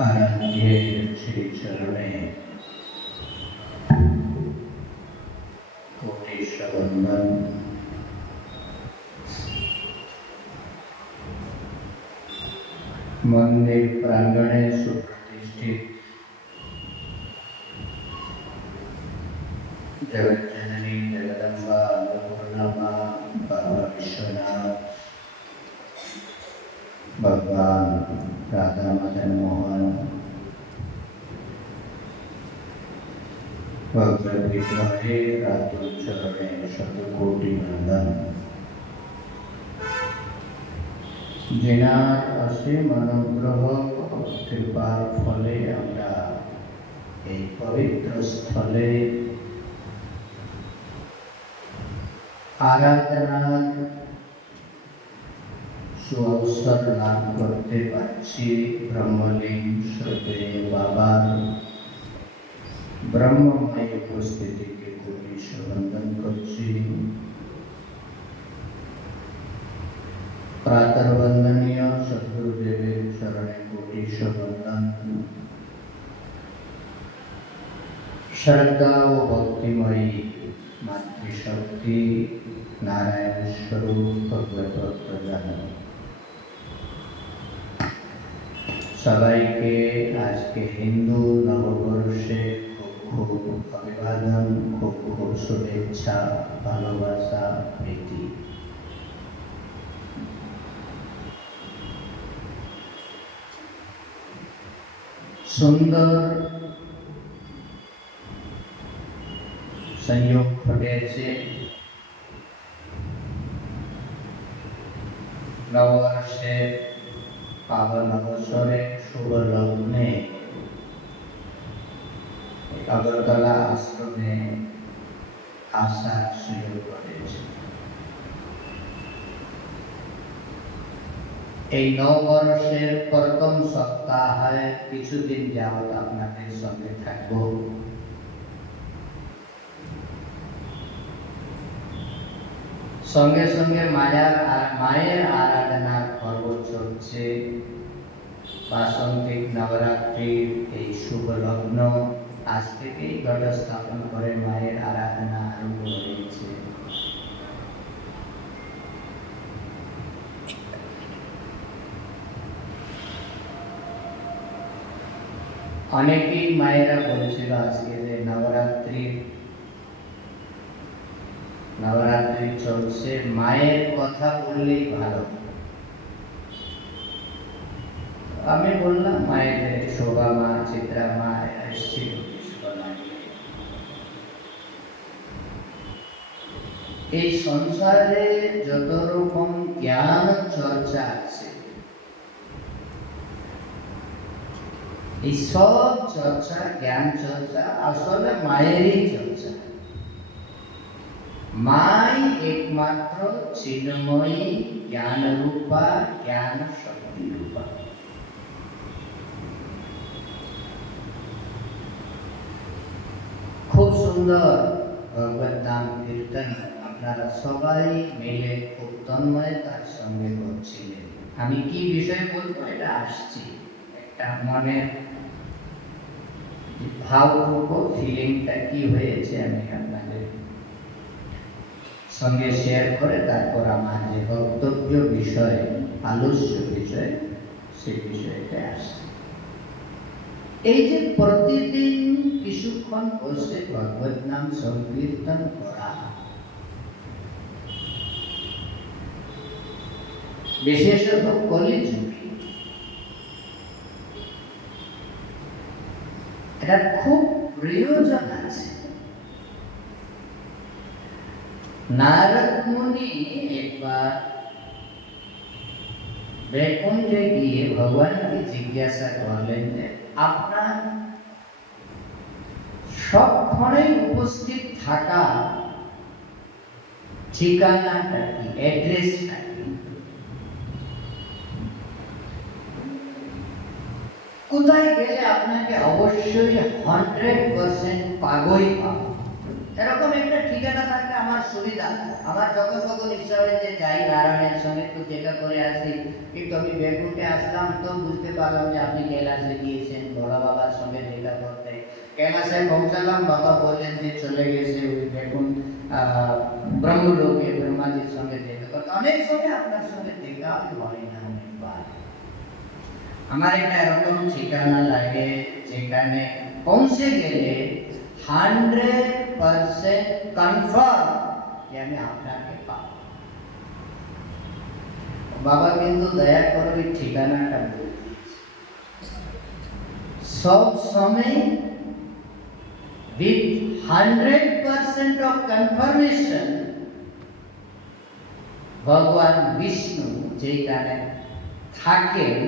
आराध्य श्री चरणे कोटिश वंदन। मंदिर प्रांगणे सुप्रतिष्ठित जगज्जननी जगदम्बा अन्नपूर्णा बाबा विश्वनाथ, भगवान राधा मदन मोहन, भगवत विग्रहे रातुल चरणे शतकोटि वंदन। जिनार असीम अनुग्रह कृपार फले আমরা এই পবিত্র স্থলে আরাধনার সুঅবসর লাভ করতে পারছি। ব্রহ্মলিঙ্গ শ্রদ্ধেয় বাবার ব্রহ্মময় উপস্থিতিকে কোটিশ বন্দন করছি। प्रातर्वंदनीय सद्गुरुदेव चरणे कोटिश वंदन। श्रद्धा व भक्तिमयी मातृशक्ति नारायण स्वरूप भगवत प्रजान सबाइके आज के हिंदू नववर्षे खूब खूब अभिवादन, खूब खूब शुभेच्छा, भालोबासा, प्रीति। सुंदर संयोग घटे छे। नववर्षे पावन अवसरे शुभ लग्ने अगरतला आश्रमे आसार संयोग घटे छे। এই নববর্ষের প্রথম সপ্তাহে কিছুদিন যাবত আপনাদের সঙ্গে থাকব। সঙ্গে সঙ্গে মায়ের আরাধনার পর্ব চলছে। বাসন্তিক নবরাত্রির এই শুভ লগ্ন আজ থেকেই ঘট স্থাপন করে মায়ের আরাধনা আরম্ভ হয়েছে। অনেকেই মায়েরা বলেছিল আজকে যে নবরাত্রি চলছে, মায়ের কথা বললেই ভালো। আমি বললাম মায়েদের শোভা মা, চিত্রা মা এসেছিল এই সংসারে যত রকম জ্ঞান চর্চা আছে, এই সব চর্চা, জ্ঞান চর্চা আসলে মায়েরই চর্চা। মাই একমাত্র চিন্ময়ী, জ্ঞান রূপা, জ্ঞান শক্তি রূপা। খুব সুন্দর ভগবত নাম কীর্তন আপনারা সবাই মিলে খুব তন্ময়তার সঙ্গে করছিলেন। আমি কি বিষয় বলবো এটা আসছি, একটা মনের ভাবরূপ ফিলিংটা কি হয়েছে আমি আপনাদের সঙ্গে শেয়ার করে তারপর আমার যে বক্তব্য বিষয়, আলোচ্য বিষয়, সেই বিষয়টা আসছে। এই যে প্রতিদিন কিছুক্ষণ বসে ভগবত নাম সংকীর্তন করা, বিশেষত কলিযুগে এটা খুব প্রয়োজন আছে। নারদ মুনি একবার বৈকুণ্ঠে গিয়ে ভগবানকে জিজ্ঞাসা করলেন যে আপনার সবক্ষণেই উপস্থিত থাকা ঠিকানাটা কি, অ্যাড্রেসটা কি, কোথায় গেলে আপনাকে অবশ্যই 100% পাবই পাবো, এরকম একটা ঠিকানা থাকলে আমার সুবিধা। আমার যখন তখন ইচ্ছা হয় যে যাই নারায়ণের সঙ্গে একটু দেখা করে আসি, কিন্তু আমি বেগুনকে আসলাম তো বুঝতে পারলাম যে আপনি কৈলাসে গিয়েছেন বড় বাবার সঙ্গে দেখা করতে। কৈলাসে পৌঁছালাম, বাবা বললেন যে চলে গেছে ওই বেগুন ব্রহ্মলোকে ব্রহ্মাজির সঙ্গে দেখা করতে। অনেক সময় আপনার সঙ্গে দেখা হয় না, অনেকবার। আমার একটা এরকম ঠিকানা লাগে যেখানে পৌঁছে গেলে 100% কনফার্ম যে আমি আপনাকে পাবো। বাবা কিন্তু দয়া করে ওই ঠিকানাটা বলে সব সময় with 100% of confirmation ভগবান বিষ্ণু যেখানে থাকেন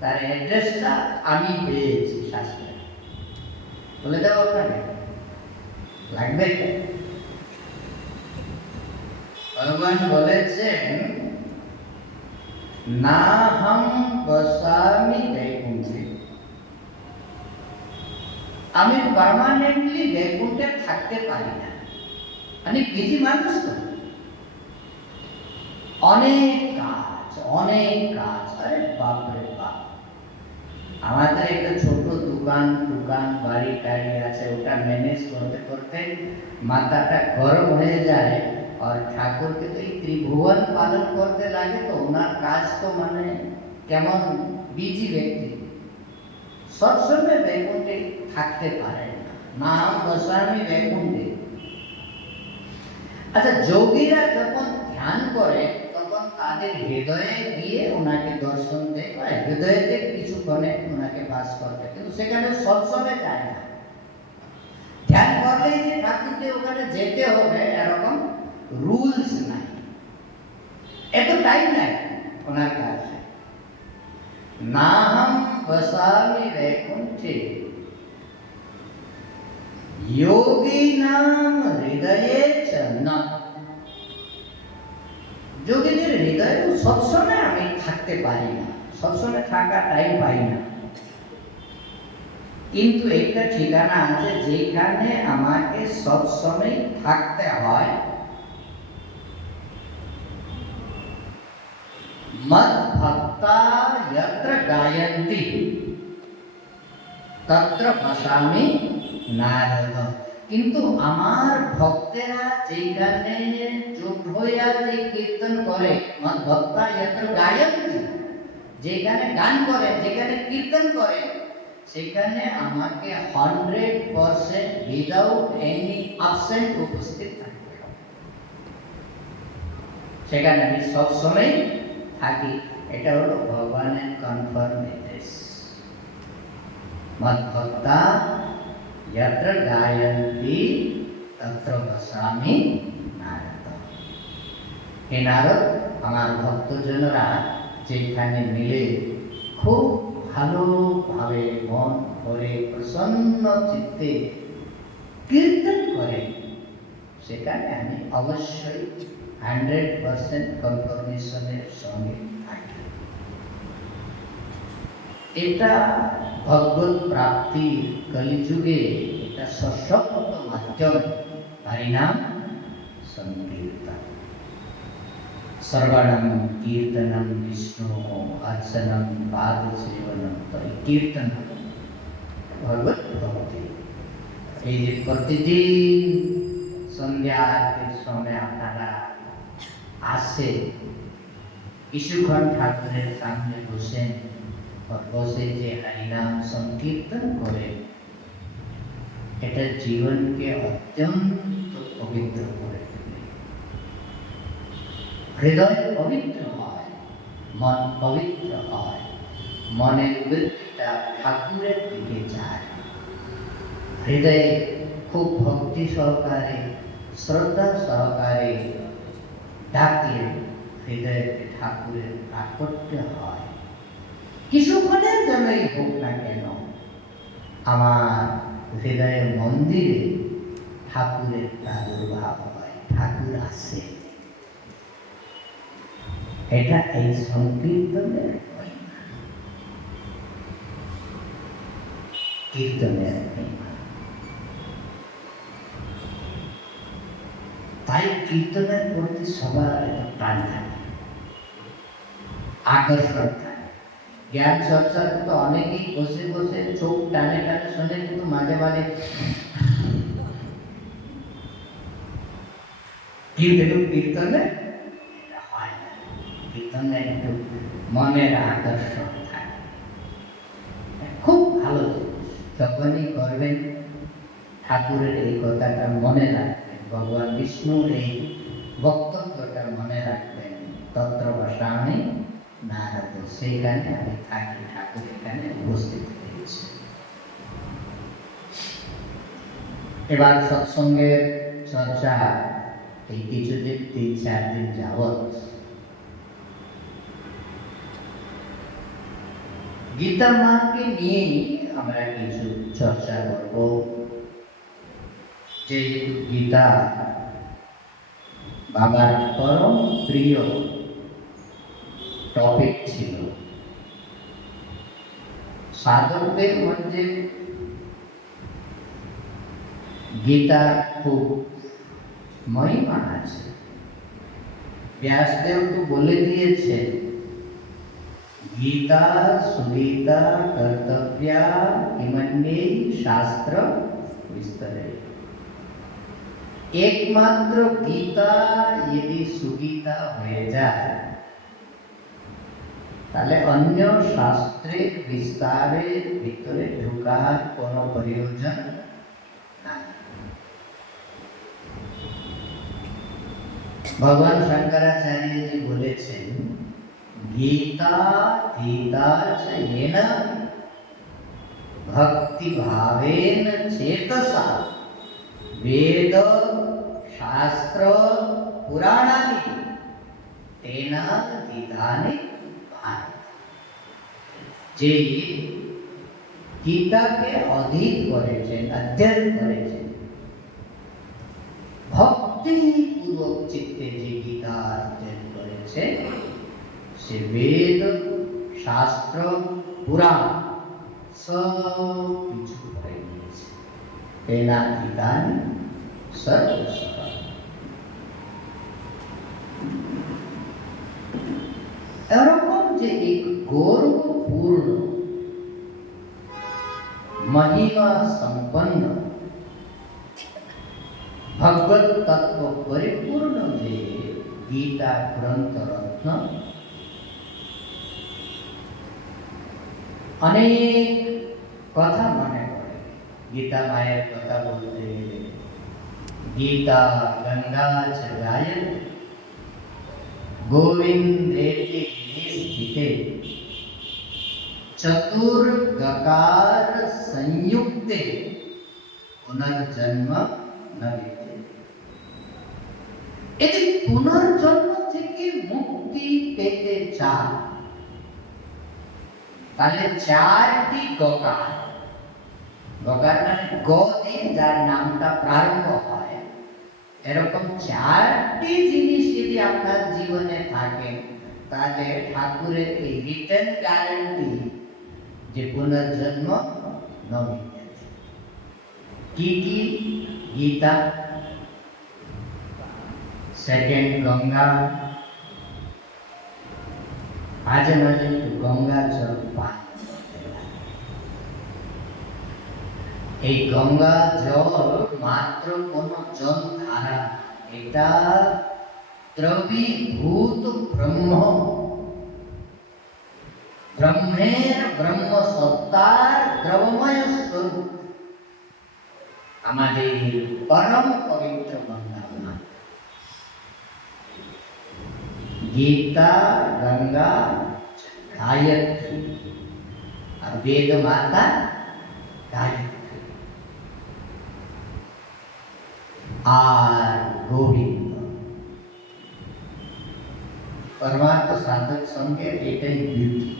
তার অ্যাড্রেসটা আমি পেয়েছি শাস্ত্রে। বলে দেবো আপনাকে, লাগবে? ভগবান বলেছেন না হাম বসামি বৈকুণ্ঠে, আমি পার্মানেন্টলি বৈকুণ্ঠে থাকতে পারি না। মানে বিজি মানুষ তো, অনেক কাজ, আরে বাপরে বাপ। আমাদের একটা ছোট দোকান বাড়ি টাড়ি আছে, ওটা ম্যানেজ করতে করতে মাথাটা গরম হয়ে যায়। আর ঠাকুরকে তো এই ত্রিভুবন পালন করতে লাগে, তো ওনার কাজ তো মানে কেমন বিজি ব্যক্তি, সবসময় বৈকুণ্ঠে থাকতে পারে না। নাম বসামি বৈকুণ্ঠে। আচ্ছা, যোগীরা যখন ধ্যান করে তখন তাদের হৃদয়ে গিয়ে ওনাকে দর্শন দেয়, হৃদয়তে কিছুক্ষণে ওনাকে বাস করতে, কিন্তু সেখানে সবসময় যায় না। ধ্যান করলেই যে ঠাকুরকে ওখানে যেতে হবে এরকম রুলস নাই, এত টাইম নাই ওনার কাছে। নাহম বসামি বৈকুণ্ঠে যোগীনাম হৃদয়ে চ না। যোগীদের হৃদয়ে সবসময় আমি থাকতে পারি না, সবসময় থাকা টাইম পাই না, কিন্তু একটা ঠিকানা আছে যেখানে আমাকে সবসময় থাকতে হয়। মদ ভক্তা যত্র গায়ন্তি তত্র বসামি নারদ। কিন্তু আমার ভক্তেরা যেখানে চুপ হইয়া যে কীর্তন করে, মদ ভক্তা যত্র গায়ন্তি, যেখানে গান করে, যেখানে কীর্তন করে, সেখানে আমাকে 100% উইদাউট এনি অ্যাবসেন্ট উপস্থিত থাকতে হবে। সেখানে আমি সবসময় থাকি। এটা হলো ভগবানের কনফার্ম নির্দেশ। মদ্ভক্তা যত্র গায়ন্তি তত্র বসামি নারদ। হে নারদ, আমার ভক্তজনরা যেখানে মিলে খুব ভালোভাবে মন ভরে প্রসন্ন চিত্তে কীর্তন করে, সেখানে আমি অবশ্যই 100% কনফার্মেশনের সঙ্গে থাকি। এটা ভগবত প্রাপ্তির কলিযুগে এটা সশক্ত মাধ্যম হরিনাম সংকীর্তন। শ্রবণম কীর্তনম বিষ্ণু অর্চনম পাদ সেবনম। তো এই কীর্তন ভগবত ভক্তি। এই যে প্রতিদিন সন্ধ্যা আরতির সময় আপনারা আসে, কিছুক্ষণ ঠাকুরের সামনে বসেন, বসে যে হরিনাম সংকীর্তন করে, এটা জীবনকে অত্যন্ত পবিত্র করে তোলে। হৃদয় পবিত্র হয়, মন পবিত্র হয়, মনের বৃত্তিটা ঠাকুরের দিকে যায়। হৃদয়ে খুব ভক্তি সহকারে, শ্রদ্ধা সহকারে ডাকলে হৃদয়ে ঠাকুরের প্রাকট্য হয়। কিছুক্ষণের জন্যই হোক না কেন, আমার হৃদয়ের মন্দিরে ঠাকুরের প্রাদুর্ভাব হয়, ঠাকুর আসে। এটা এই সংকীর্তনের মহিমা, কীর্তনের মহিমা। তাই কীর্তনের প্রতি সবার প্রাণ থাকে, আকর্ষণ থাকে। জ্ঞান চর্চা তো অনেকেই বসে বসে চোখ টানে টানে শোনে, কিন্তু মাঝে মাঝে কিন্তু কীর্তনে হয় না। কীর্তনে একটু মনের আকর্ষণ থাকে, খুব ভালো। যখনই করবেন ঠাকুরের এই কথাটা মনে রাখবেন, ভগবান বিষ্ণুর এই বক্তব্যটা মনে রাখবেন। তত্র বসামি নারদ, সেইখানে আমি থাকি, ঠাকুর এখানে উপস্থিত হয়েছে। এবার সৎসঙ্গের চর্চা এই কিছুদিন 3-4 দিন যাবৎ গীতা মাকে নিয়েই আমরা কিছু চর্চা করব। যে গীতা বাবার পরম প্রিয় টপিক ছিল। সাধকদের মধ্যে গীতা খুব মহিমা আছে। ব্যাসদেব তো বলে দিয়েছে, গীতা সুগীতা কর্তব্যা কিমন্যে শাস্ত্র বিস্তরে। একমাত্র গীতা যদি সুগীতা হয়ে যায়, তাহলে অন্য শাস্ত্রের বিস্তারের ভিতরে ঢোকার কোনো প্রয়োজন নাই। ভগবান শঙ্করাচার্যজি বলেছেন, গীতা গীতা চেন ভক্তি ভাবেন চেতসা বেদ শাস্ত্র পুরাণানি তেনা গীতানি ভারত। যে গীতাকে অধীন করেছেন, অধ্যয়ন করেছেন, ভক্তিপূর্বক চিত্তে যে গীতা অধ্যয়ন করেছে, সে বেদ শাস্ত্র পুরাণ সব কিছু পড়ে নিয়েছে। তেনা গীতানি সর্বস্ব। এরকম যে এক গৌরবপূর্ণ महिमा संपन्न भगवत तत्व परिपूर्ण जे गीता ग्रंथ रत्न अनेक কথা মনে পড়ে গীতা মায়ের কথা বলতে গেলে। গীতা গঙ্গা চ গায়ত্রী गोविंदेति स्थिते चतुर्गकार संयुक्ते पुनर्जन्म न विद्यते। यदि पुनर्जन्म থেকে মুক্তি পেতে চান তাহলে চারটি গকার, গকার মানে গ দিয়ে যার নামটা প্রারম্ভ হয়, এরকম চারটি জিনিস যদি আপনার জীবনে থাকে তাহলে ঠাকুরের এই রিটার্ন গ্যারান্টি যে পুনর্জন্ম নয়। কি কি? গীতা, সেকেন্ড গঙ্গা, মাঝে মাঝে গঙ্গা জল পান। এই গঙ্গা জল মাত্র কোন জল ধারা, এটা দ্রবীভূত ব্রহ্ম, ব্রহ্মের ব্রহ্ম সত্তার দ্রবময় স্বরূপ আমাদের পরম পবিত্র গঙ্গা মা। गीता गंगा गायत्री और वेद माता गायत्री और गोविंद परमात्मा साधक संगे एटाई बिउटी।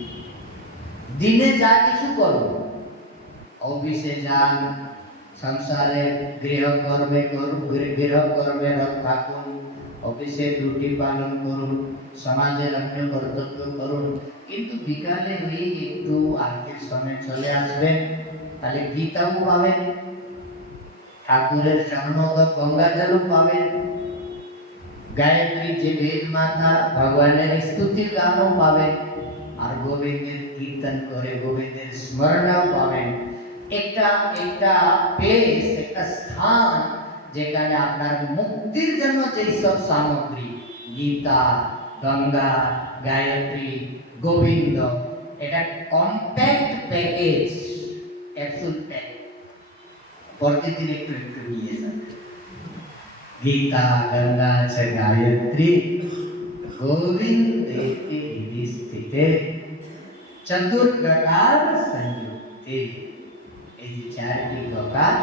दिने जा किछु करो, ऑफिसे जान, संसारे गृह कर्मे रत थाकुन, অফিসে ডিউটি পালন করুন, সমাজের অন্য কর্তব্য করুন, কিন্তু বিকালে ওই একটু আর্থিক সময় চলে আসবেন, তাহলে গীতাও পাবেন, ঠাকুরের স্বর্ণোদক গঙ্গা জলও পাবেন, গায়ত্রী যে বেদ মাতা ভগবানের স্তুতির গানও পাবেন, আর গোবিন্দের কীর্তন করে গোবিন্দের স্মরণও পাবেন। একটা প্লেস, একটা স্থান যেখানে আপনার মুক্তির জন্য যেই সব সামগ্রী গীতা গঙ্গা গায়ত্রী গোবিন্দ, এটা কম্প্যাক্ট প্যাকেজ, ক্যাপসুল প্যাক, প্রতিদিন একটু একটু নিয়ে যাবে। গীতা গঙ্গা চ গায়ত্রী গোবিন্দেতি স্থিতে চতুর্গকার সংযুক্তে। এই যে চারটি গকার,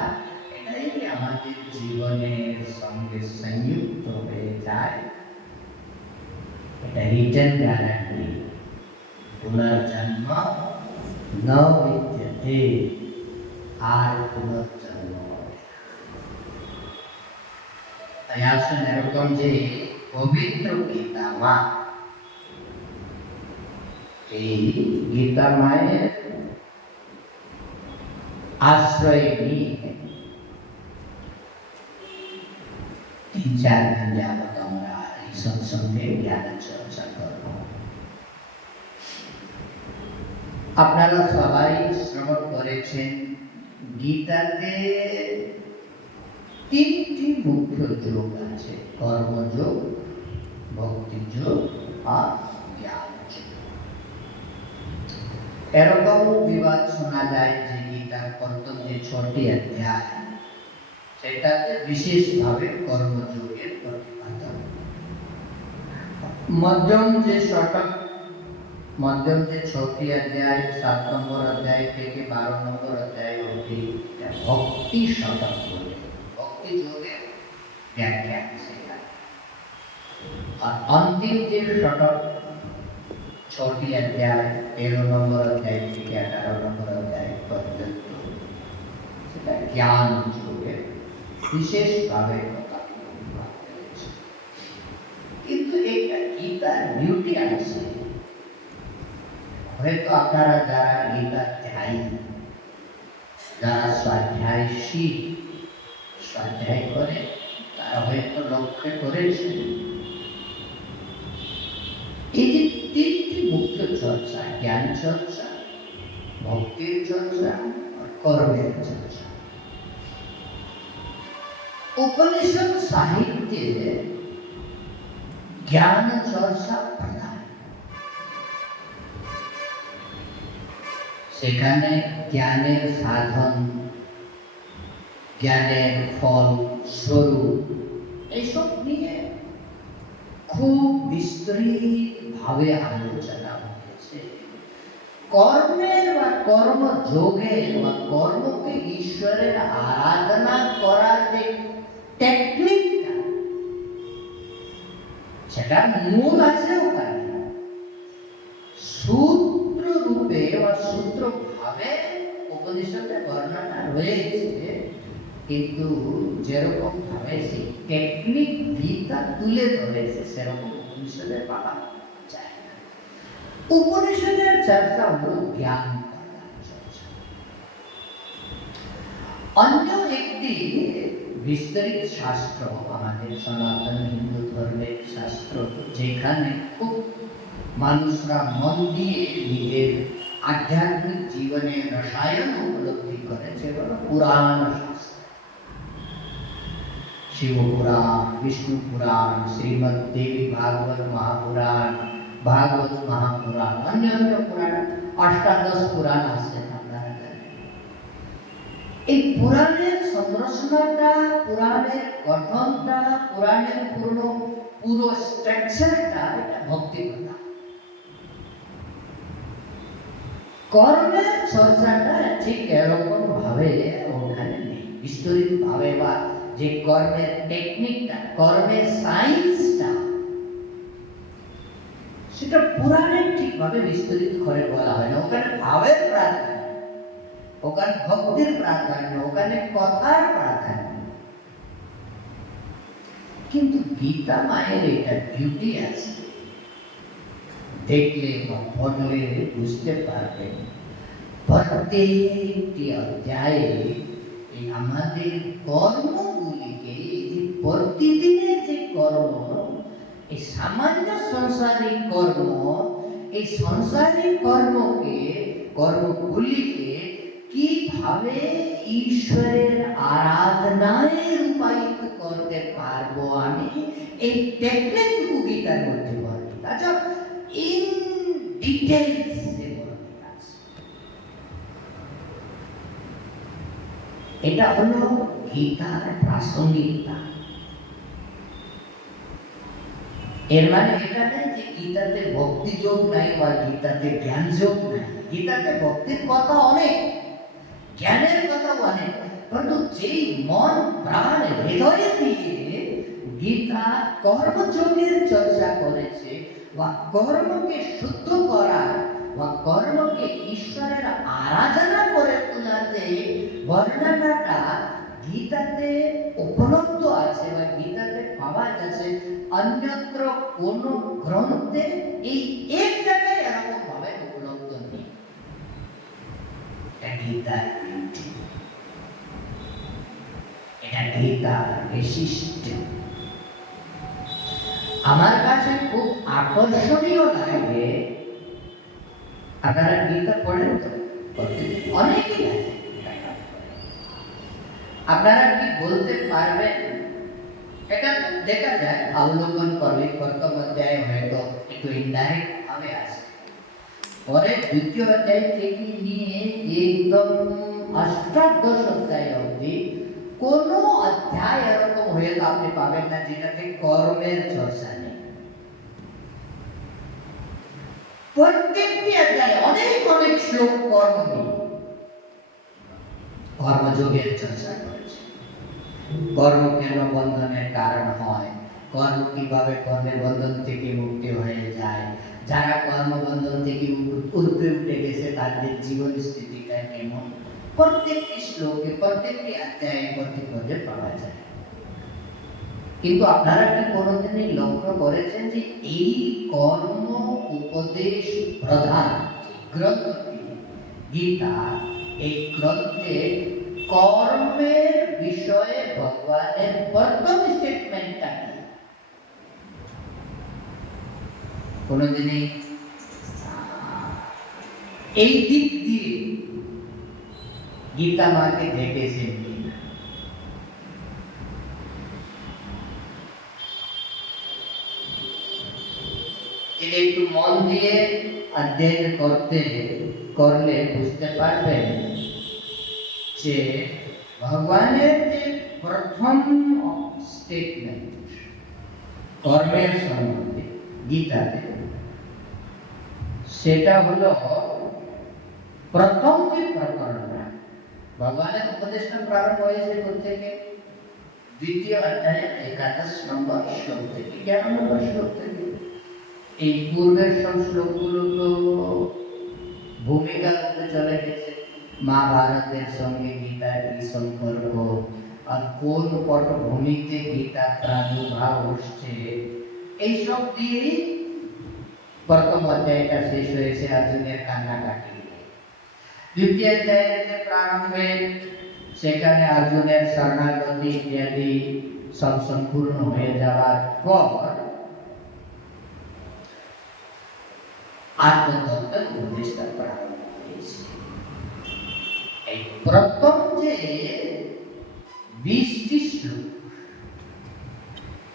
এটাই আমাদের জীবনের সঙ্গে সংযুক্ত হয়ে যায়। এটা রিটার্ন গ্যারান্টি, পুনর্জন্ম ন বিদ্যতে, আর পুনর্জন্ম হবে না। তাই আসুন এরকম যে পবিত্র গীতা মা, এই গীতা মায়ের আশ্রয় নিয়ে 3-4 দিন যাবত আমরা এই সৎসঙ্গে জ্ঞান চর্চা করব। আপনারা সবাই শ্রবণ করেছেন গীতাতে 3টি মুখ্য যোগ আছে, কর্মযোগ, ভক্তিযোগ আর জ্ঞান যোগ। এরকম বিবাদ শোনা যায় যে গীতার প্রথম যে 6টি অধ্যায় সেটাতে বিশেষভাবে কর্মযোগের প্রতিপাদন। মধ্যম যে 6টি অধ্যায়, 7 নম্বর অধ্যায় থেকে 12 নম্বর অধ্যায় অবধি ভক্তি শতক বলে, ভক্তি যোগের ব্যাখ্যা সেটা। আর অন্তিম যে শতক 6টি অধ্যায়, 13 নম্বর অধ্যায় থেকে 18 নম্বর অধ্যায় পর্যন্ত, সেটা জ্ঞান যোগের বিশেষভাবে কথা বলেছে। কিন্তু এটা গীতার বিউটি আছে, হয়তো আপনারা যারা গীতা ধ্যায়ী, যারা স্বাধ্যায়শীল, স্বাধ্যায় করে, তারা হয়তো লক্ষ্য করেছেন এই যে 3টি মুখ্য চর্চা, জ্ঞান চর্চা, ভক্তির চর্চা আর কর্মের চর্চা। উপনিষদ সাহিত্যে জ্ঞান চর্চা প্রধান। সেখানে জ্ঞানের সাধন, জ্ঞানের ফল স্বরূপ এইসব নিয়ে খুব বিস্তৃতভাবে আলোচনা হয়েছে। কর্মের বা কর্মযোগের বা কর্মকে ঈশ্বরের আরাধনা করার যে টেকনিকটা, সেটা মূল আছে ওখানে। সূত্র রূপে বা সূত্র ভাবে উপনিষদে বর্ণনা রয়েছে, কিন্তু যেরকম ভাবে সেই টেকনিক গীতা তুলে ধরেছে সেরকম উপনিষদে পাওয়া যায় না। উপনিষদের চর্চা হল জ্ঞান চর্চা। অন্য একটি বিস্তৃত শাস্ত্র আমাদের সনাতন হিন্দু ধর্মের শাস্ত্র, যেখানে খুব মানুষরা মন দিয়ে নিজের আধ্যাত্মিক জীবনে রসায়ন উপলব্ধি করে, সেগুলো পুরাণ শাস্ত্র। শিব পুরাণ, বিষ্ণু পুরাণ, শ্রীমদ দেবী ভাগবত মহাপুরাণ, ভাগবত মহাপুরাণ, অন্যান্য পুরাণ, অষ্টাদশ পুরাণ আছে আপনারা জানেন। এই পুরাণের সংরচনাটা, পুরাণের গঠনটা, পুরাণের পুরো স্ট্রাকচারটা, এটা ভক্তি কথা। কর্মের চর্চাটা ঠিক এরকম ভাবে ওখানে নেই, বিস্তৃত ভাবে, বা যে কর্মের টেকনিকটা, কর্মের সায়েন্সটা, সেটা পুরাণে ঠিকভাবে বিস্তৃত করে বলা হয় না। ওখানে ভাবের প্রাধান্য, ওখানে ভক্তির প্রাধান্য, ওখানে কথার প্রাধান্য। কিন্তু গীতা মায়ের এটা ডিউটি আছে, দেখলে বা পড়লে বুঝতে পারবেন। প্রত্যেকটি অধ্যায়ে এই আমাদের কর্মগুলিকে, যে প্রতিদিনের যে কর্ম, এই সামান্য সংসারিক কর্ম, এই সংসারিক কর্মগুলিকে কিভাবে ঈশ্বরের আরাধনায় রূপায়িত করতে পারবো আমি, এই টেকনিকটুকু গীতার মধ্যে বর্ণিত আছে, ইন ডিটেইলস বর্ণিত আছে। এটা হলো গীতার প্রাসঙ্গিকতা। এর মানে এটা নেই যে গীতাতে ভক্তি যোগ নাই বা গীতাতে জ্ঞান যোগ নাই। গীতাতে ভক্তির কথা অনেক, জ্ঞানের কথা অনেক, কিন্তু যেই মন প্রাণ হৃদয়ে দিয়ে গীতা কর্মযোগের চর্চা করেছে, বা কর্মকে শুদ্ধ করার বা কর্মকে ঈশ্বরের আরাধনা করে তোলাতে বর্ণনাটা ভাগীতাতে উপলব্ধ আছে বা গীতাতে পাওয়া যাচ্ছে, অন্যত্র কোন গ্রন্থে এই এক জায়গায় এরকম ভাবে উপলব্ধ নেই। এটা গীতার বিউটি, এটা গীতার বৈশিষ্ট্য। আমার কাছে খুব আকর্ষণীয় লাগে, আপনারা গীতা পড়েন তো? অনেকেই আছে। আপনারা কি বলতে পারবেন? এটা দেখা যায় অবলোকন করলে প্রথম অধ্যায় হয়তো একটু ইনডাইরেক্ট ভাবে আসে, পরে দ্বিতীয় অধ্যায় থেকে নিয়ে একদম অষ্টাদশ অধ্যায় অবধি কোন অধ্যায় এরকম হয়তো আপনি পাবেন না যেটাতে কর্মের চর্চা নেই। প্রত্যেকটি অধ্যায় অনেক অনেক শ্লোক কর্ম নিয়ে কর্মযোগের চর্চা করেছে। কর্ম কেন বন্ধনের কারণ হয়, কর্ম কিভাবে কর্মের বন্ধন থেকে মুক্তি হয়ে যায়, যারা কর্মবন্ধন থেকে উঠে গেছে তাদের জীবন স্থিতিটা কেমন, প্রত্যেকটি শ্লোকে প্রত্যেকটি অধ্যায়ে প্রতি পদে পাওয়া যায়। কিন্তু আপনারা কি কোনোদিনই লক্ষ্য করেছেন যে এই কর্ম উপদেশ প্রধান গ্রন্থটি গীতা, এই গ্রন্থে কর্মের বিষয়ে ভগবানের প্রথম স্টেটমেন্টটা কি? কোনদিনই এই দিক দিয়ে গীতা মাকে দেখেছেন কিনা? একটু মন দিয়ে অধ্যয়ন করলে বুঝতে পারবেন যে ভগবানের যে প্রথম স্টেটমেন্ট কর্মের সম্বন্ধে গীতাতে, সেটা হলো প্রথম যে প্রকরণটা ভগবানের উপদেশটা প্রারম্ভ হয়েছে থেকে দ্বিতীয় অধ্যায় 11 নম্বর শ্লোক থেকে 11 নম্বর শ্লোক থেকে। এই পূর্বের সব শ্লোকগুলো তো ভূমিকা রূপে চলে গেছে, মহাভারতের সঙ্গে গীতার কি সম্পর্ক, আর কোন পটভূমিতে গীতা প্রাদুর্ভাব হচ্ছে, এইসব দিয়েই প্রথম অধ্যায়টা শেষ হয়েছে অর্জুনের কান্নাকাটি। দ্বিতীয় অধ্যায়ের যে প্রারম্ভে সেখানে অর্জুনের শরণাগতি ইত্যাদি সব সম্পূর্ণ হয়ে যাওয়ার পর আত্মতত্ত্বের উপদেশটা প্রারম্ভ হয়েছে। এই প্রথম যে 20টি শ্লোক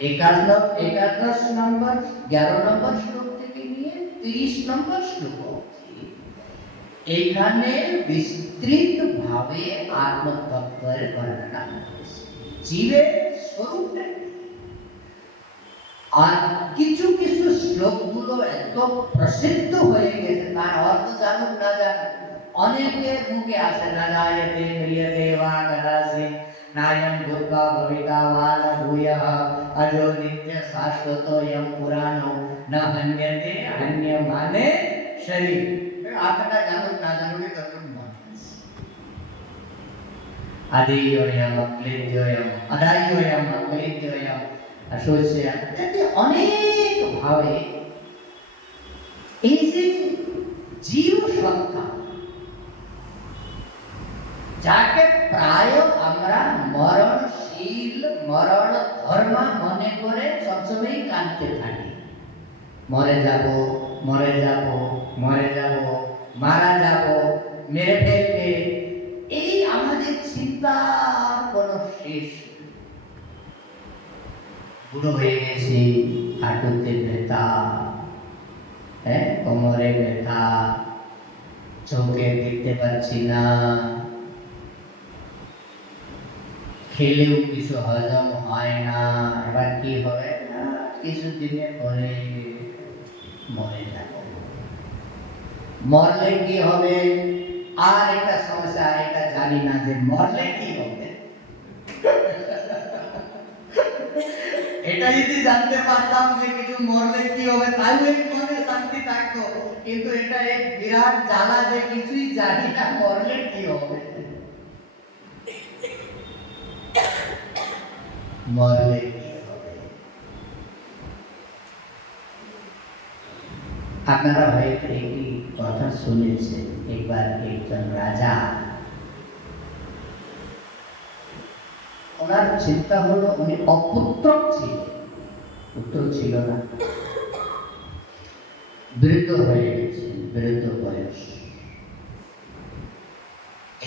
11 নম্বর 11 নম্বর শ্লোক থেকে নিয়ে 30 নম্বর শ্লোক অবধি এখানে বিস্তৃত ভাবে আত্মতত্ত্বের বর্ণনা হয়েছে, জীবের স্বরূপটা। আর কিছু কিছু শ্লোকগুলো এত প্রসিদ্ধ হয়ে গেছে, তার অর্থ জানুক না জানুক অনেকের মুখে আসে, না জায়তে ম্রিয়তে বা কদাচিৎ নায়ং ভূত্বা ভবিতা বা ন ভূয়ঃ অজো নিত্য শাশ্বতোऽয়ং পুরাণো ন হন্যতে হন্যমানে শরীর। আত্মাটা জানুক না জানুক তখন মনে আছে। আদিয়োয়ং অক্লিদ্যোয়ং আদায়োয়ং অক্লিদ্যোয়ং আসোস্যাম, এতে অনেক ভাবে এই যে জীব সত্তা, যাকে প্রায় আমরা মরণশীল মরণ ধর্মা মনে করে সবসময় কাঁদতে থাকি, মরে যাব মরে যাব মরে যাব, মারা যাব, মেরে ফেলবে, এই আমাদের চিন্তার কোনো শেষ। বুড়ো হয়ে গেছি, হাঁটুতে ব্যথা, কোমরে ব্যথা, চোখে দেখতে পাচ্ছি না, খেলেও কিছু হজম হয় না, এবার কি হবে না, কিছুদিনের পরে মরে যাব। মরলে কি হবে? আর একটা সমস্যা, এটা জানি না যে মরলে কি হবে। এটা যদি জানতে পারতাম যে কিছু মরলে কি হবে, তাহলে মনে শান্তি থাকতো। কিন্তু এটা এক বিরাট জ্বালা যে কিছুই জানি না মরলে কি হবে। মরলে কি হবে? আপনারা হয়তো একটি কথা শুনেছেন, একবার একজন রাজা, ওনার চিন্তা হলো উনি অপুত্রক ছিলেন, পুত্র ছিল না, বৃদ্ধ হয়ে গেছেন, বৃদ্ধ বয়স।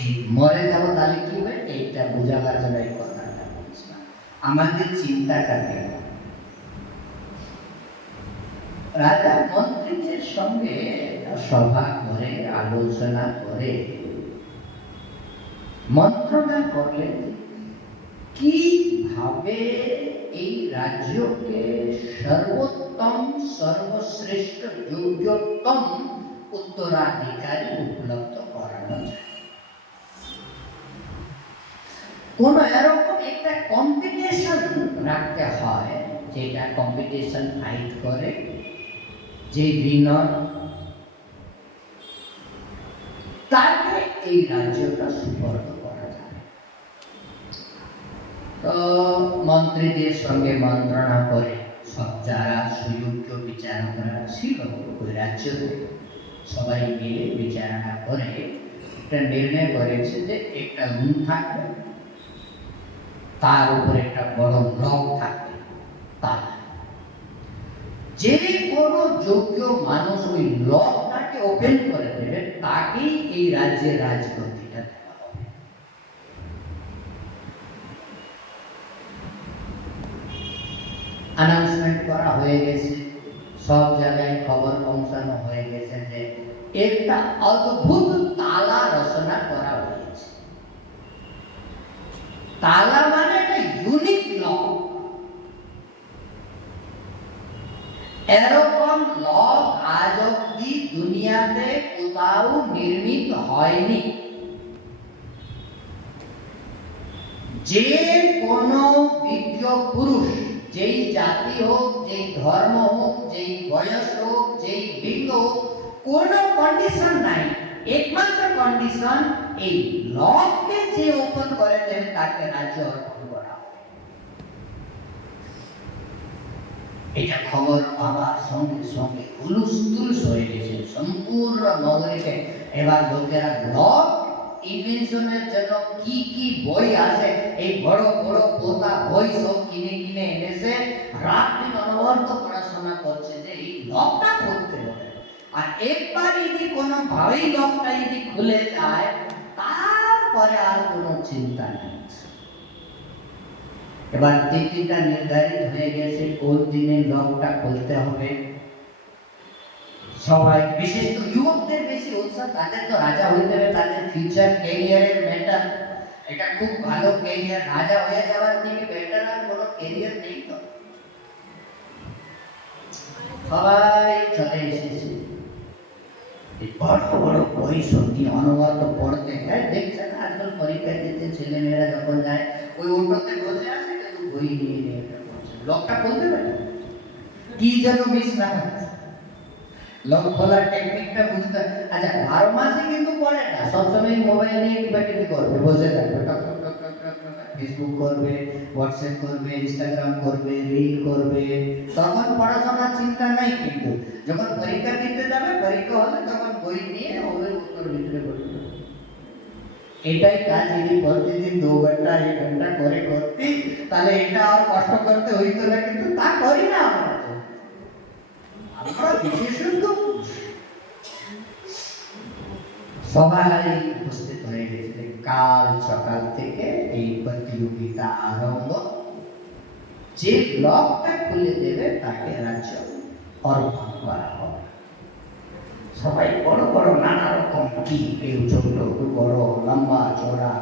এই মরে যাব তাহলে কি হবে, এইটা বোঝাবার জন্য এই কথাটা বলছিলাম। আমাদের চিন্তাটা কেন? রাজা মন্ত্রীদের সঙ্গে সভা করে আলোচনা করে মন্ত্রণা করলেন কিভাবে এই রাজ্যকে সর্বোত্তম সর্বশ্রেষ্ঠ যোগ্যতম উত্তরাধিকারী উপলব্ধ করানো যায়। কোন এরকম একটা কম্পিটিশন রাখতে হয়, যেটা কম্পিটিশন ফাইট করে, যে বিনর তাকে এই রাজ্যটা সুপর্দ করা যায়। তো মন্ত্রীদের সঙ্গে মন্ত্রণা করে সব যারা সুযোগ্য বিচারকরা ছিল ওই রাজ্যতে সবাই মিলে বিচারণা করে একটা নির্ণয় করেছে যে একটা রুম থাকবে, তার উপর একটা বড় লক থাকবে, তার যে কোনো যোগ্য মানুষ ওই লকটাকে ওপেন করে দেবে, তাকেই এই রাজ্যের রাজগদ্দিটা দেওয়া হবে। অ্যানাউন্সমেন্ট করা হয়ে গেছে, সব জায়গায় খবর পৌঁছানো হয়ে গেছে যে একটা অদ্ভুত তালা রচনা করা হয়েছে। তালা মানে একটা ইউনিক লক। এরকম লক আজ অব্দি দুনিয়াতে কোথাও নির্মিত হয়নি। যে কোনো বিজ্ঞ পুরুষ, যেই জাতি হোক, যেই ধর্ম হোক, যেই বয়স হোক, যেই লিঙ্গ হোক, কোনো কন্ডিশন নাই। একমাত্র কন্ডিশন এই লককে যে ওপেন করে দেবে তাকে রাজ্য অর্পণ করা। এটা খবর পাওয়ার সঙ্গে সঙ্গে হুলস্থুল হয়ে গেছে সম্পূর্ণ নগরীতে। এবার লোকেরা লক ইনভেনশনের জন্য কি কি বই আছে, এই বড় বড় পোতা বই সব কিনে কিনে এনেছে, রাত দিন অনবরত পড়াশোনা করছে যে এই লকটা খুলতে হবে। আর একবার যদি কোনো ভাবেই লকটা যদি খুলে যায়, তারপরে আর কোনো চিন্তা নেই। এবার তিথিটা নির্ধারিত হয়ে গেছে কোন দিনে লকটা খুলতে হবে। সবাই, বিশেষ তো যুবকদের বেশি উৎসাহ, তাদের তো রাজা হইতে হবে, তাদের ফিউচার ক্যারিয়ারের ম্যাটার। এটা খুব ভালো ক্যারিয়ার, রাজা হয়ে যাওয়ার থেকে বেটার আর কোনো ক্যারিয়ার নেই। তো সবাই চলে এসেছে, বড় বড় বই সত্যি অনবরত পড়তে। হ্যাঁ, দেখছেন আজকাল পরীক্ষা দিতে ছেলেমেয়েরা যখন যায় ওই অটোতে বসে আছে, কিন্তু বই নিয়ে নিয়ে লকটা খুলতে পারে কি যেন মিস না হয়। লক খোলার টেকনিকটা বুঝতে। আচ্ছা, 12 মাসে কিন্তু পড়ে না, সবসময় মোবাইল নিয়ে টিপাটিপি করবে, বসে থাকবে, টক টক টক টক টক টক, ফেসবুক করবে, হোয়াটসঅ্যাপ করবে, ইনস্টাগ্রাম করবে, রিল করবে। তখন পড়াশোনার চিন্তা নাই, কিন্তু যখন পরীক্ষা দিতে যাবে, পরীক্ষা হলে তখন বই নিয়ে ওই উত্তর ভিতরে বসবে। এটাই কাজ যদি প্রতিদিন 2 ঘন্টা 1 ঘন্টা করে করতে, তাহলে এটা আর কষ্ট করতে হইতো না, কিন্তু তা করি না আমরা। আমরা বিশেষজ্ঞ সবাই উপস্থিত হয়ে গেছে। কাল সকাল থেকে এই প্রতিযোগিতা আরম্ভ। যে ব্লকটা খুলে দেবে তাকে রাজ্য অর্পণ করা হবে। সবাই বড় বড় নানা রকম কি, কেউ ছোট, কেউ বড়, লম্বা চড়া,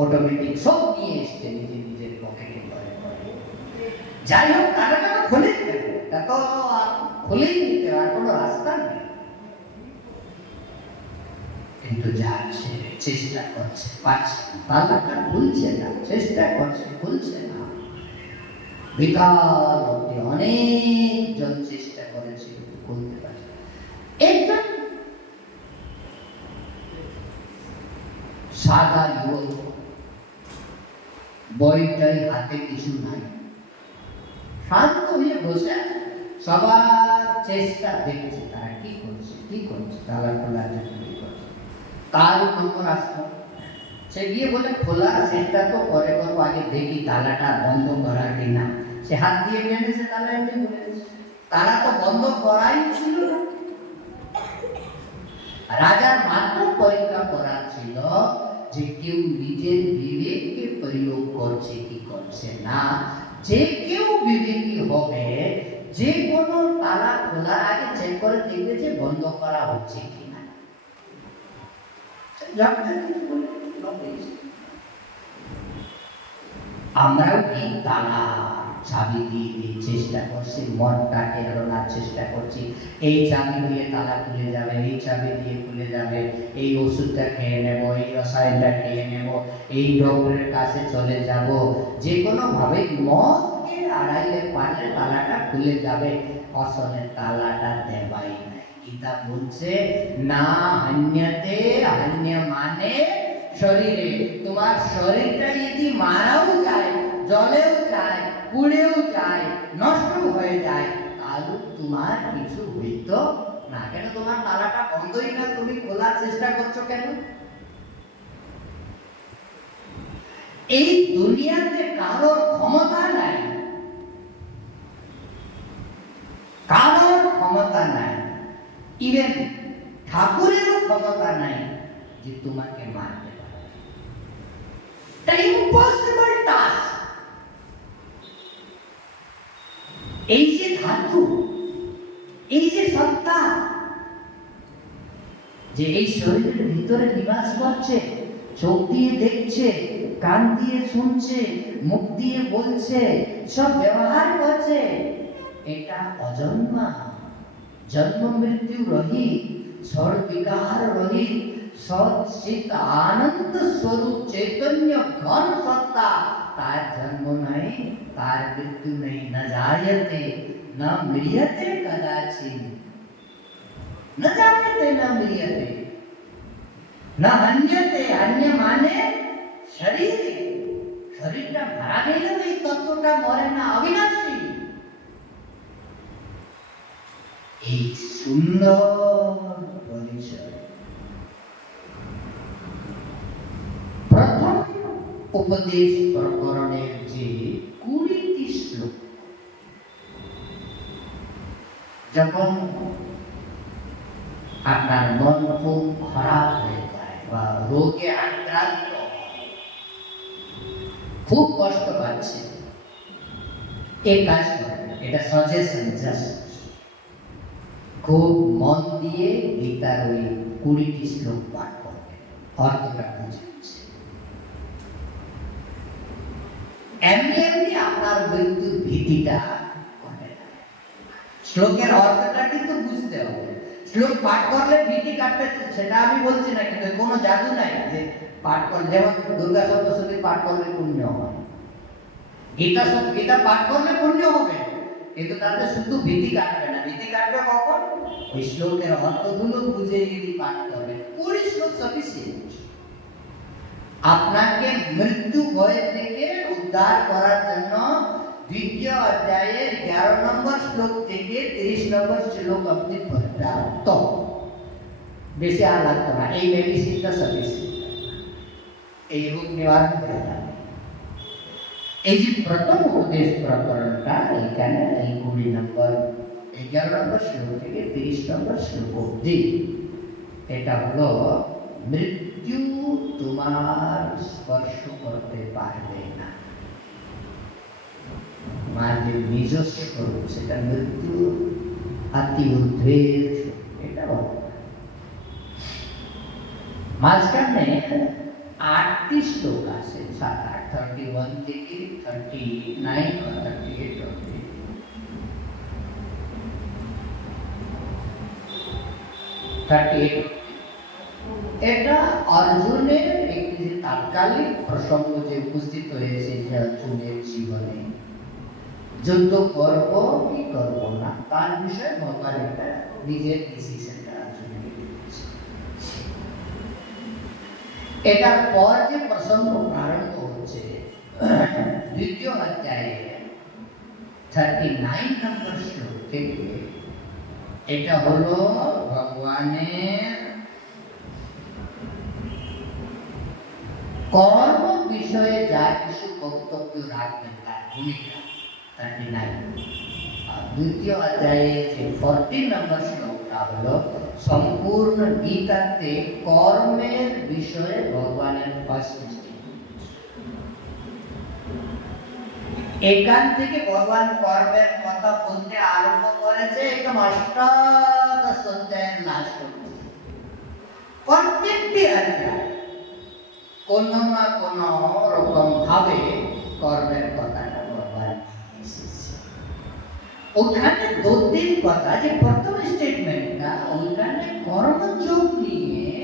অটোমেটিক সব নিয়ে এসছে নিজের নিজের পকেটে করে। যাই হোক, তারা খুলে দেবে, তা তো খুলেই নিতে আর কোনো রাস্তা নেই। কিন্তু যাচ্ছে, চেষ্টা করছে, পারছে না, তালাটা খুলছে না, চেষ্টা করছে, খুলছে না। বিকাল অব্দি অনেকজন চেষ্টা করেছে, খুলতে পারছে। একজন সাদা যুবক, বইটাই হাতে কিছু নাই, শান্ত হয়ে বসে আছে। সবার চেষ্টা দেখছে তারা কি করছে, কি করছে, তালা খোলার জন্য কি করছে। তার নম্বর আসতো, সে গিয়ে বলে খোলার চেষ্টা তো করে করবো, আগে দেখি তালাটা বন্ধ করা কিনা। সে হাত দিয়ে টেনেছে, তালা এমনি খুলেছে। তারা তো বন্ধ করাই ছিল না। রাজার মাত্র পরীক্ষা করা ছিল যে কেউ নিজের বিবেককে প্রয়োগ করছে কি করছে না। যে কেউ বিবেকী হবে, যে কোনো তালা খোলার আগে চেক করে দেখবে যে বন্ধ করা হচ্ছে কিনা। আমরাও এই তালা চাবি দিয়ে চেষ্টা করছি, মনটাকে এড়ানোর চেষ্টা করছি। এই চাবি দিয়ে তালা খুলে যাবে, এই চাবি দিয়ে খুলে যাবে, এই ওষুধটা খেয়ে নেব, এই রসায়নটা খেয়ে নেব, এই ডক্টরের কাছে চলে যাব, যে কোনো ভাবে মনকে আড়াইলে পারলে তালাটা খুলে যাবে। আসলে তালাটা দেবাই নাই। গীতা বলছে না হান্যতে, হান্য মানে শরীরে। তোমার শরীরটা যদি মারাও যায়, জলেও যায়, পুড়েও যায়, নষ্ট হয়ে যায়, তাহলে তোমার কিছু হইতো না। কেন তোমার তালাটা বন্ধই না, তুমি খোলার চেষ্টা করছো কেন? এই দুনিয়াতে কারোর ক্ষমতা নাই, কারোর ক্ষমতা নাই, ইভেন ঠাকুরেরও ক্ষমতা নাই যে তোমাকে মারতে পারে। এটা ইম্পসিবল টাস্ক। এই যে ধাতু, এই যে সত্তা, যে এই শরীরের ভিতরে নিবাস করছে, চোখ দিয়ে দেখছে, কান দিয়ে শুনছে, মুখ দিয়ে বলছে, সব ব্যবহার করছে, এটা অজন্মা, জন্ম মৃত্যু রহিত, ঝড় বিকার রহিত, সচ্চিত আনন্দ স্বরূপ চৈতন্য ঘন সত্তা। তার জন্ম নাই, তার মৃত্যু নেই, না জায়তে না মৃত্যতে কদাচিৎ, না জায়তে না মৃত্যতে না অন্যতে। অন্য মানে শরীর, শরীরটা মারা গেলেও এই তত্ত্বটা মরে না, অবিনাশী। এই সুন্দর পরিচয় প্রথম উপদেশ প্রকরণের যে 20টি শ্লোক, যখন আপনার মন খুব খারাপ হয়ে যায় বা রোগে আক্রান্ত, খুব কষ্ট পাচ্ছে, এই কাজ করেন, এটা সাজেশন জাস্ট, খুব মন দিয়ে গীতার ওই 20টি শ্লোক পাঠ করবেন, অর্থটা বুঝেছে। এমনি এমনি আপনার মৃত্যুর ভীতিটা কমে যাবে। শ্লোকের অর্থটা কিন্তু বুঝতে হবে। শ্লোক পাঠ করলে ভীতি কাটবে সেটা আমি বলছি না, কিন্তু কোনো জাদু নাই যে পাঠ করলে, যেমন দুর্গা সপ্তশতী পাঠ করলে পুণ্য হয়, গীতা পাঠ করলে পুণ্য হবে, কিন্তু তাতে শুধু ভীতি কাটবে না। ভীতি কাটবে কখন? ওই শ্লোকের অর্থগুলো বুঝে যদি পাঠ করবেন। 20 শ্লোক সাফিসিয়েন্ট আপনাকে মৃত্যু ভয় থেকে উদ্ধার করার জন্য। দ্বিতীয় অধ্যায়ের 11 নম্বর শ্লোক থেকে 30 নম্বর শ্লোক অবধি পর্যাপ্ত, বেশি আর লাগতো না। এই মেডিসিনটা সাফিসিয়েন্ট, এই রোগ নিবারণ করে যাবে। এই যে প্রথম উপদেশ প্রকরণটা এখানে এই 20 নম্বর 11 নম্বর শ্লোক থেকে 30 নম্বর শ্লোক অবধি, এটা হলো মৃত্যু তোমার স্পর্শ করতে পারবে না। তোমার যে নিজস্ব স্বরূপ, সেটা মৃত্যু অতি ঊর্ধ্বের, এটা বল। মাঝখানে 8টি শ্লোক আছে, 7, 8, 31 থেকে 39 বা 38 অবধি। 38 এটা অর্জুনের একটি তাৎকালিক প্রসঙ্গ যে উপস্থিত হয়েছে যে অর্জুনের জীবনে, যুদ্ধ করব কি করব না তার বিষয়ে ভগবান একটা নিজের ডিসিশনটা অর্জুনকে দিয়েছে। এটার পর যে প্রসঙ্গ প্রারম্ভ হচ্ছে দ্বিতীয় অধ্যায়ে 39 নম্বর শ্লোক থেকে, এটা হলো ভগবানের কর্ম বিষয়ে যা কিছু বক্তব্য রাখবেন তার ভূমিকা 39। আর দ্বিতীয় অধ্যায়ে যে 40 নম্বর শ্লোকটা হলো সম্পূর্ণ গীতাতে কর্মের বিষয়ে ভগবানের ফার্স্ট স্টেটমেন্ট। এখান থেকে ভগবান কর্মের কথা বলতে আরম্ভ করেছে একদম অষ্টাদশ অধ্যায়ের লাস্ট অবধি। প্রত্যেকটি অধ্যায় কোনো না কোনো রকম ভাবে কর্মের কথাটা ভগবান এসেছে। ওখানে 2-3 কথা, যে প্রথম স্টেটমেন্টটা, ওইখানে কর্মযোগ নিয়ে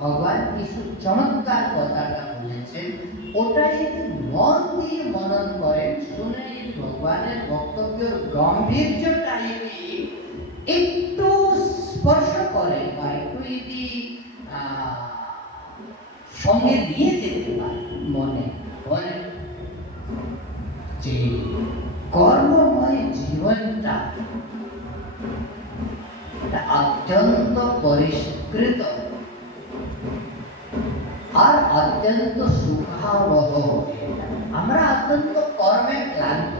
ভগবান কিছু চমৎকার কথাটা বলেছেন। ওটাই মন দিয়ে মনন করেন, শুনে ভগবানের বক্তব্যের গাম্ভীর্যটা একটু স্পর্শ করে বা একটু যদি সঙ্গে নিয়ে যেতে পারে মনে বলে যে কর্মময় জীবনটা অত্যন্ত পরিষ্কৃত আর অত্যন্ত সুখাবহ। আমরা অত্যন্ত কর্মে ক্লান্ত।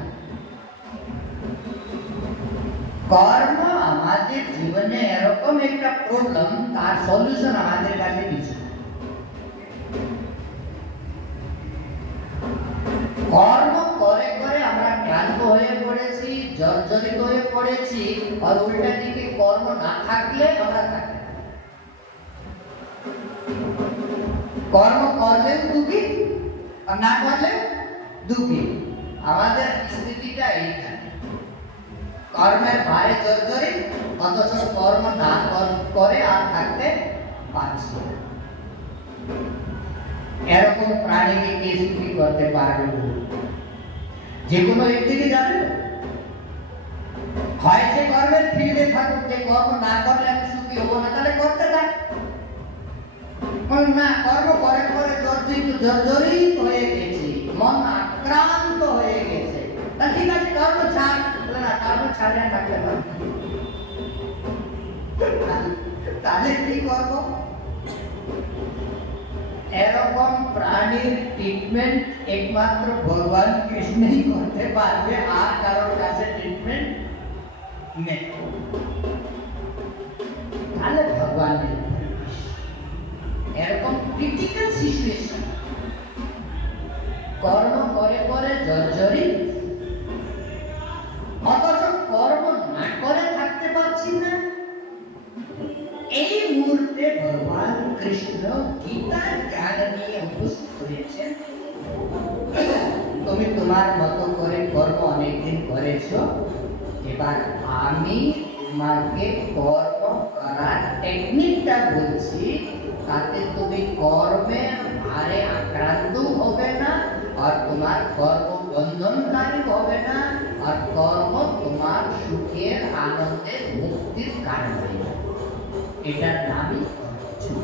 কর্ম আমাদের জীবনে এরকম একটা প্রবলেম, তার সলিউশন আমাদের কাছে কিছু। কর্ম করে করে আমরা ক্লান্ত হয়ে পড়েছি, জর্জরিত হয়ে পড়েছি, আর উল্টা দিকে কর্ম না থাকলে আমরা থাকি। কর্ম করলেও দুঃখী আর না করলেও দুঃখী। আমাদের স্থিতিটা এইখানে, কর্মের ভারে জর্জরিত, অথচ কর্ম না করে আর থাকতে পারছি না। এরকম প্রাণীকে কে সুখী করতে পারবে? যে কোনো একদিকে যাবে, হয় সে কর্মের ফিল্ডে থাকুক, যে কর্ম না করলে আমি সুখী হবো না, তাহলে করতে থাক। না, কর্ম করে করে জর্জরিত হয়ে গেছি, মন আক্রান্ত হয়ে গেছে, তা ঠিক আছে কর্ম ছাড়। না, কর্ম ছাড়লে থাকতে পারবে, তাহলে কি করবো? এরকম প্রাণীর ট্রিটমেন্ট একমাত্র ভগবান কৃষ্ণই করতে পারবে, আর কারোর কাছে ট্রিটমেন্ট নেই। তাহলে ভগবানের এরকম ক্রিটিক্যাল সিচুয়েশন, কর্ম করে করে জর্জরিত, অথচ কর্ম না করে থাকতে পারছি না। এই মুহূর্তে ভগবান কৃষ্ণ গীতার জ্ঞান নিয়ে উপস্থিত হয়েছেন। তুমি তোমার মতো করে কর্ম অনেকদিন করেছো, এবার আমি তোমাকে কর্ম করার টেকনিকটা বলছি, তাতে তুমি কর্মের ভারে আক্রান্ত হবে না, আর তোমার কর্ম বন্ধনকারী হবে না, আর কর্ম তোমার সুখের আনন্দের মুক্তির কারণ হবে না। এটার নামই কর্মযোগ।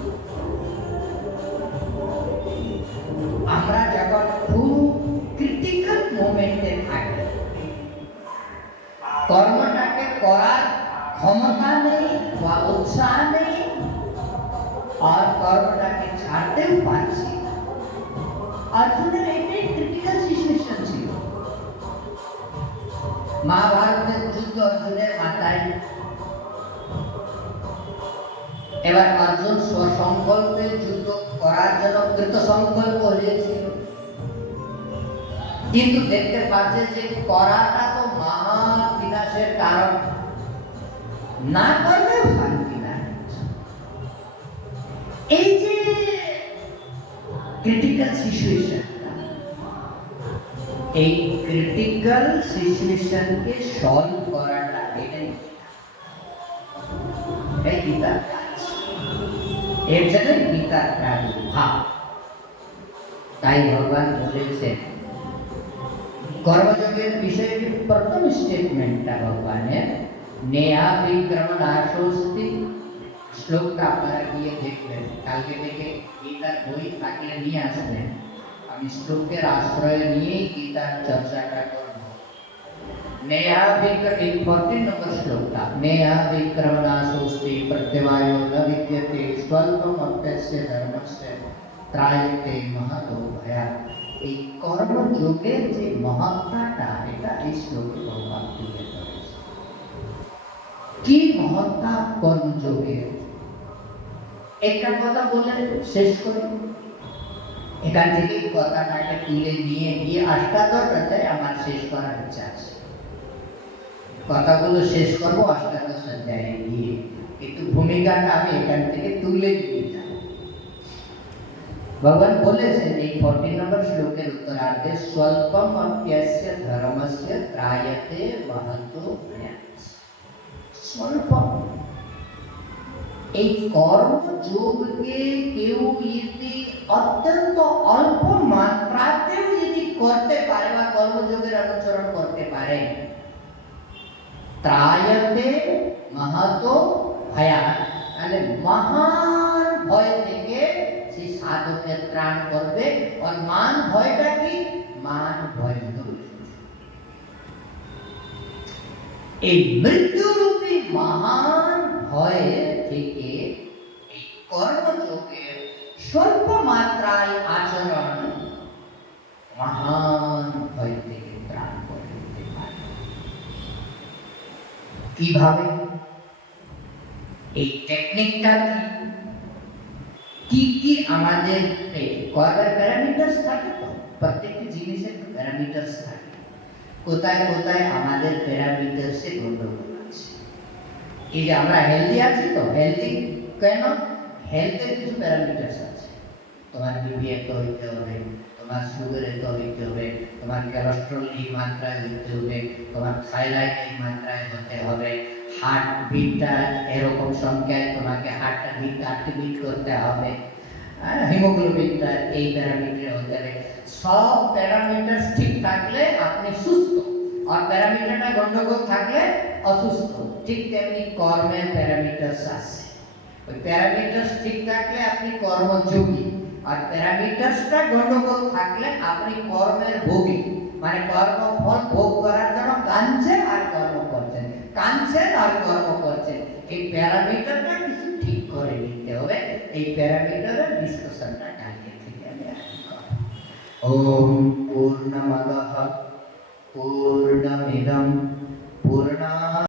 আমরা যখন খুব ক্রিটিক্যাল মোমেন্টে থাকি, কর্মটাকে করার ক্ষমতা নেই বা উৎসাহ নেই, আর কর্মটাকে ছাড়তেও পারছি না। অর্জুনের এটাই ক্রিটিক্যাল সিচুয়েশন ছিল। মহাভারতের যুদ্ধ অর্জুনের মাথায়। এবার অর্জুন স্বসংকল্পে যুদ্ধ করার জন্য কৃত সংকল্প হয়েছিল, কিন্তু দেখতে পাচ্ছে যে করাটা তো মহা বিনাশের কারণ, না করলেও শান্তি না। এই যে ক্রিটিক্যাল সিচুয়েশন, এই ক্রিটিক্যাল সিচুয়েশনকে সলভ করাটা এটাই গীতার কাজ, এর জন্য গীতার প্রাদুর্ভাব। তাই ভগবান বলেছেন কর্মযোগের বিষয়ে প্রথম স্টেটমেন্টটা ভগবানের নেয়া বিক্রম নাশোস্তি। শ্লোকটা আপনারা গিয়ে দেখবেন, কালকে থেকে গীতার বই থাকলে নিয়ে আসবেন। আমি শ্লোকের আশ্রয় নিয়েই গীতার চর্চাটা করব। নেয়া বিক্রম, 14 নম্বর শ্লোকটা, নেয়া বিক্রম নাশোস্তি প্রত্যবাयो ন বিদ্যতে স্বল্পম অপ্যস্য ধর্মস্য ত্রায়তে মহতো ভয়াৎ। এই কর্মযোগের যে মহত্তাটা, এটা এই শ্লোকে ভগবান তুলে ধরেছে। কি মহত্তা কর্মযোগের, একটা কথা বলে শেষ করি। এখান থেকে কথাটাকে তুলে নিয়ে গিয়ে অষ্টাদশ অধ্যায় আমার শেষ করার ইচ্ছা আছে। কথাগুলো শেষ করবো অষ্টাদশ অধ্যায়ে গিয়ে, কিন্তু ভূমিকাটা আমি এখান থেকে তুলে দিয়ে যাব। ভগবান বলেছেন এই 14 নম্বর শ্লোকের উত্তরার্ধে, স্বল্পম অপ্যস্য ধর্মস্য ত্রায়তে মহতো ভয়াৎ। স্বল্প, এই কর্মযোগকে কেউ যদি অত্যন্ত অল্প মাত্রাতেও যদি করতে পারে বা কর্মযোগের অনুসরণ করতে পারে, ত্রায়তে মহতো ভয়াৎ, তাহলে মহান ভয় থেকে সেই সাধকে ত্রাণ করবে। আর মান ভয়টা কি? মান ভয় এই মৃত্যুরূপী মহান ভয় থেকে এই কর্মযোগের স্বল্প মাত্রায় আচরণ মহান ভয় থেকে ত্রাণ করতে পারে। কিভাবে? এই টেকনিকটা কি কি আমাদের কয়টা প্যারামিটারস থাকে, তো প্রত্যেকটি জিনিসের প্যারামিটারস থাকে। কোথায় কোথায় আমাদের প্যারামিটারসে গন্ডগোল আছে। এই যে আমরা হেলদি আছি তো, হেলদি কেন? হেলথের কিছু প্যারামিটারস আছে। তোমার বিপি এত হইতে হবে, তোমার সুগার এত হইতে হবে, তোমার কোলেস্ট্রল এই মাত্রায় হইতে হবে, তোমার থাইরয়েড এই মাত্রায় হতে হবে, হার্ট বিটটা এরকম সংখ্যায় তোমাকে হার্টটা বিট করতে হবে, হিমোগ্লোবিনটা এই প্যারামিটার হতে হবে। সব প্যারামিটার ঠিক থাকলে আপনি সুস্থ, আর প্যারামিটারটা গন্ডগোল থাকলে অসুস্থ। ঠিক তেমনি কর্মের প্যারামিটারস আছে। ওই প্যারামিটারস ঠিক থাকলে আপনি কর্মযোগী, আর প্যারামিটারসটা গন্ডগোল থাকলে আপনি কর্মের ভোগী, মানে কর্মফল ভোগ করার জন্য কাঁদছেন আর কর্ম করছেন, কাঁদছেন আর কর্ম করছেন। এই প্যারামিটারটা কিছু ঠিক করে নিতে হবে। এই প্যারামিটারের ডিসকাশনটা কালকে থেকে আমি করব। ওম পূর্ণমদঃ পূর্ণমিদং পূর্ণাৎ